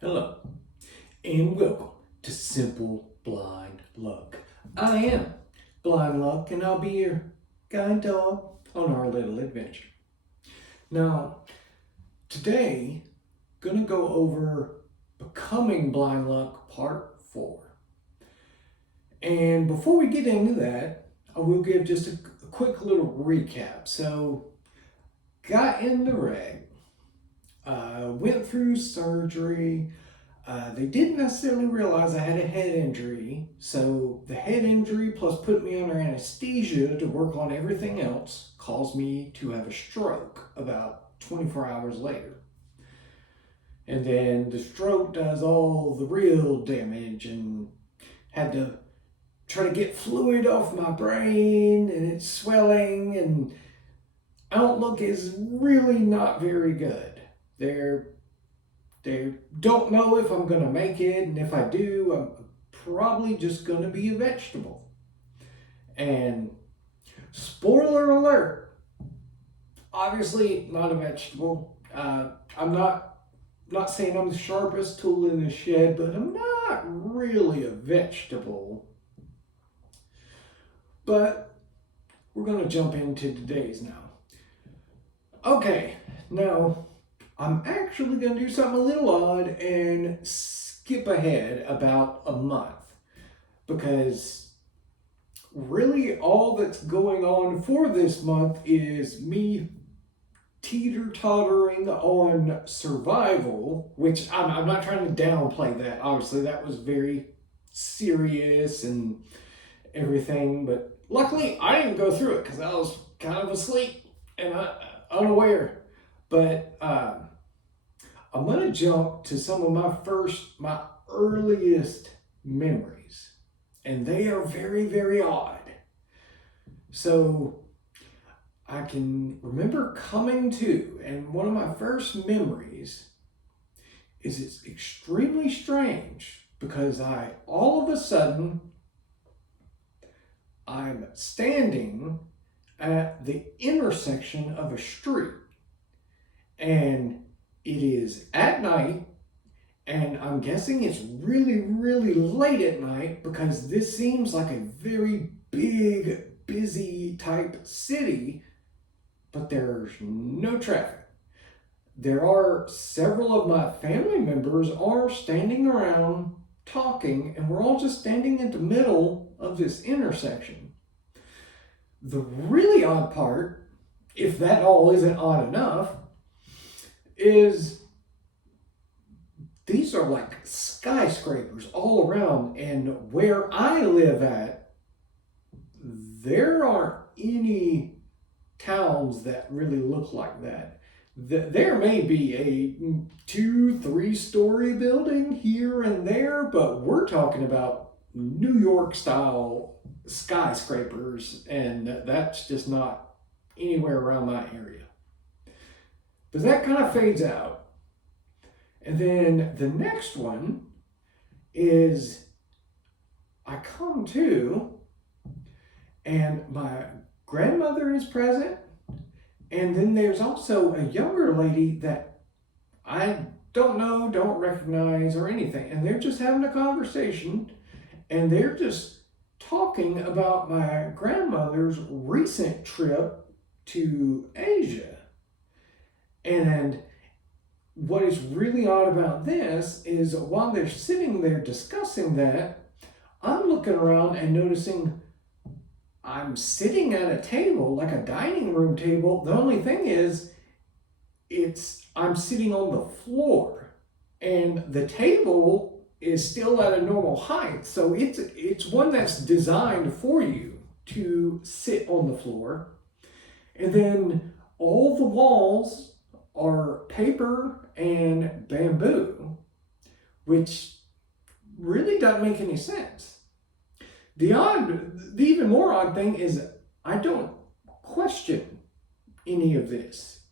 Hello, and welcome to Simple Blind Luck. I am Blind Luck, and I'll be your guide dog on our little adventure. Now, today, gonna go over Becoming Blind Luck Part 4. And before we get into that, I will give just a quick little recap. So, got in the wreck, went through surgery. They didn't necessarily realize I had a head injury, so the head injury plus put me under anesthesia to work on everything else caused me to have a stroke about 24 hours later. And then the stroke does all the real damage and had to try to get fluid off my brain and it's swelling and outlook is really not very good. They don't know if I'm going to make it, and if I do, I'm probably just going to be a vegetable. And spoiler alert, obviously not a vegetable. I'm not saying I'm the sharpest tool in the shed, but I'm not really a vegetable. But we're going to jump into today's now. Okay, now I'm actually going to do something a little odd and skip ahead about a month because really all that's going on for this month is me teeter-tottering on survival, which I'm not trying to downplay that. Obviously, that was very serious and everything, but luckily I didn't go through it because I was kind of asleep and unaware. But I'm going to jump to some of my earliest memories. And they are very, very odd. So I can remember coming to, and one of my first memories is it's extremely strange because all of a sudden, I'm standing at the intersection of a street. And it is at night, and I'm guessing it's really, really late at night because this seems like a very big, busy type city, but there's no traffic. There are several of my family members are standing around talking, and we're all just standing in the middle of this intersection. The really odd part, if that all isn't odd enough, is these are like skyscrapers all around, and where I live at, there aren't any towns that really look like that. There may be a 2-3 story building here and there, but we're talking about New York style skyscrapers, and that's just not anywhere around my area. But that kind of fades out. And then the next one is I come to, and my grandmother is present. And then there's also a younger lady that I don't know, don't recognize, or anything. And they're just having a conversation. And they're just talking about my grandmother's recent trip to Asia. And what is really odd about this is while they're sitting there discussing that, I'm looking around and noticing I'm sitting at a table, like a dining room table. The only thing is, I'm sitting on the floor, and the table is still at a normal height. So it's one that's designed for you to sit on the floor. And then all the walls are paper and bamboo, which really doesn't make any sense. The even more odd thing is I don't question any of this.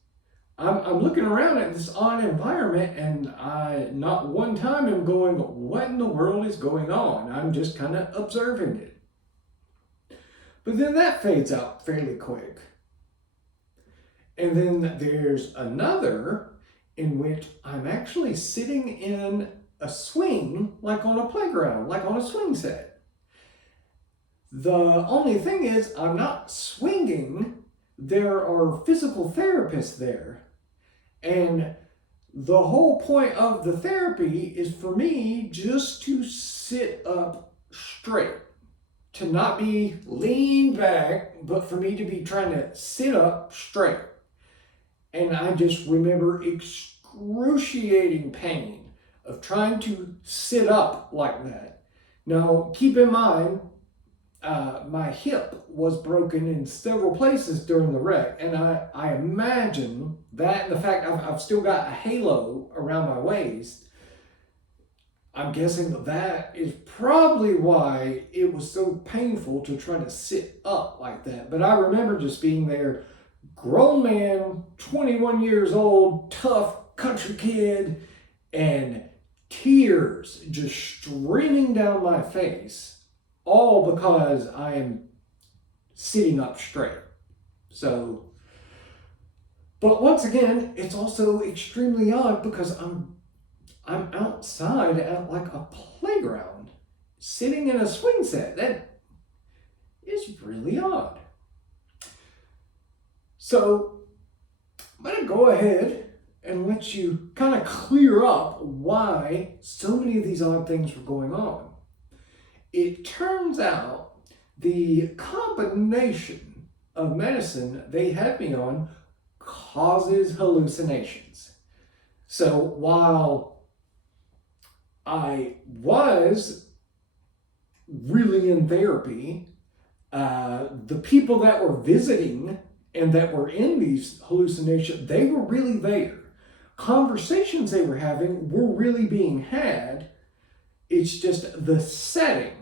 I'm looking around at this odd environment, and I not one time am going, what in the world is going on? I'm just kind of observing it. But then that fades out fairly quick. And then there's another, in which I'm actually sitting in a swing, like on a playground, like on a swing set. The only thing is, I'm not swinging. There are physical therapists there. And the whole point of the therapy is for me just to sit up straight, to not be leaned back, but for me to be trying to sit up straight. And I just remember excruciating pain of trying to sit up like that. Now, keep in mind, my hip was broken in several places during the wreck, and I imagine that and the fact I've still got a halo around my waist, I'm guessing that is probably why it was so painful to try to sit up like that. But I remember just being there, grown man, 21 years old, tough country kid, and tears just streaming down my face, all because I am sitting up straight. So, but once again, it's also extremely odd because I'm outside at like a playground, sitting in a swing set. That is really odd. So I'm going to go ahead and let you kind of clear up why so many of these odd things were going on. It turns out the combination of medicine they had me on causes hallucinations. So while I was really in therapy, the people that were visiting and that were in these hallucinations, they were really there. Conversations they were having were really being had. It's just the setting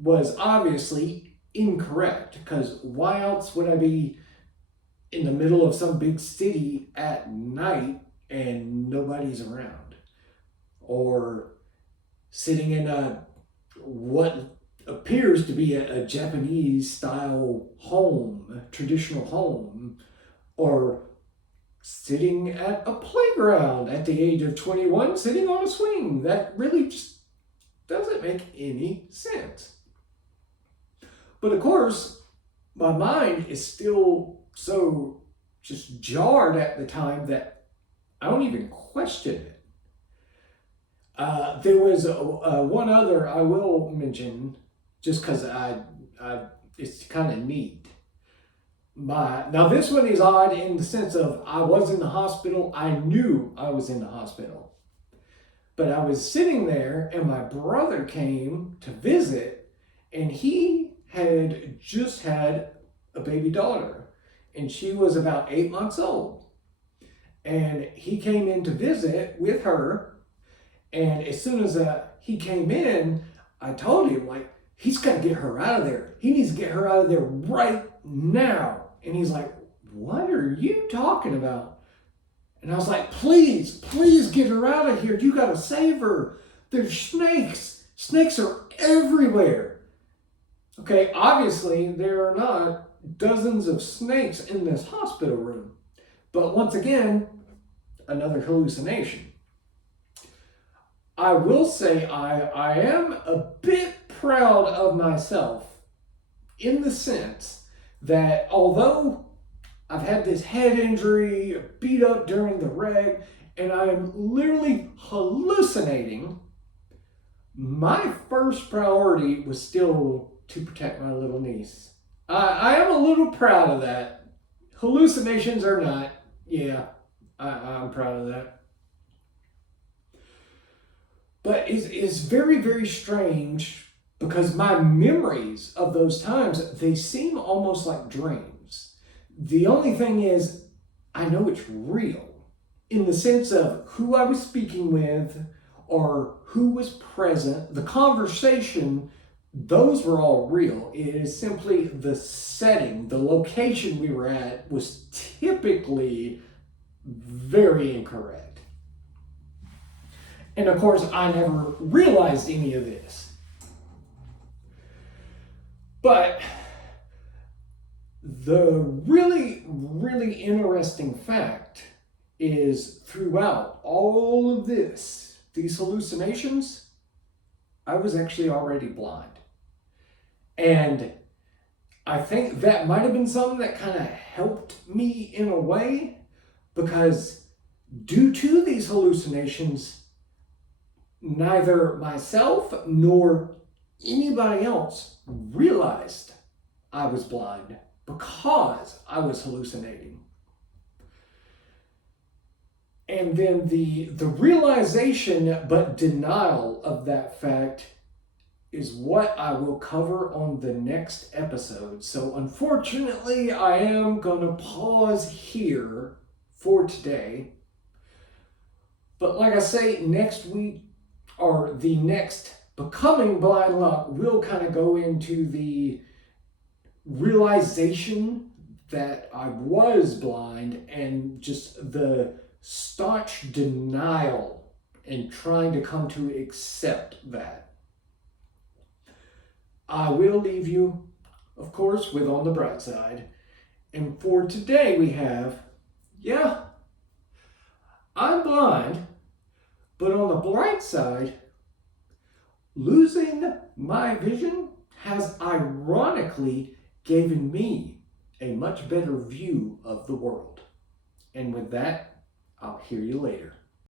was obviously incorrect, because why else would I be in the middle of some big city at night and nobody's around? Or sitting in what appears to be a Japanese style home, a traditional home, or sitting at a playground at the age of 21, sitting on a swing. That really just doesn't make any sense. But of course, my mind is still so just jarred at the time that I don't even question it. There was one other I will mention, just because it's kind of neat. Now this one is odd in the sense of I was in the hospital. I knew I was in the hospital. But I was sitting there and my brother came to visit, and he had just had a baby daughter, and she was about 8 months old. And he came in to visit with her, and as soon as he came in, I told him, like, he's got to get her out of there. He needs to get her out of there right now. And he's like, what are you talking about? And I was like, please get her out of here. You got to save her. There's snakes. Snakes are everywhere. Okay, obviously there are not dozens of snakes in this hospital room. But once again, another hallucination. I will say I am a bit proud of myself in the sense that although I've had this head injury, beat up during the wreck, and I am literally hallucinating, my first priority was still to protect my little niece. I am a little proud of that. Hallucinations or not, yeah, I'm proud of that. But it's very, very strange because my memories of those times, they seem almost like dreams. The only thing is, I know it's real in the sense of who I was speaking with or who was present. The conversation, those were all real. It is simply the setting, the location we were at was typically very incorrect. And of course, I never realized any of this. But the really, really interesting fact is throughout all of these hallucinations, I was actually already blind. And I think that might have been something that kind of helped me in a way, because due to these hallucinations, neither myself nor anybody else realized I was blind because I was hallucinating. And then the realization but denial of that fact is what I will cover on the next episode. So unfortunately, I am going to pause here for today. But like I say, next week, or the next Becoming Blind Luck, will kind of go into the realization that I was blind and just the staunch denial and trying to come to accept that. I will leave you, of course, with On the Bright Side. And for today we have, yeah, I'm blind, but on the bright side, losing my vision has ironically given me a much better view of the world. And with that, I'll hear you later.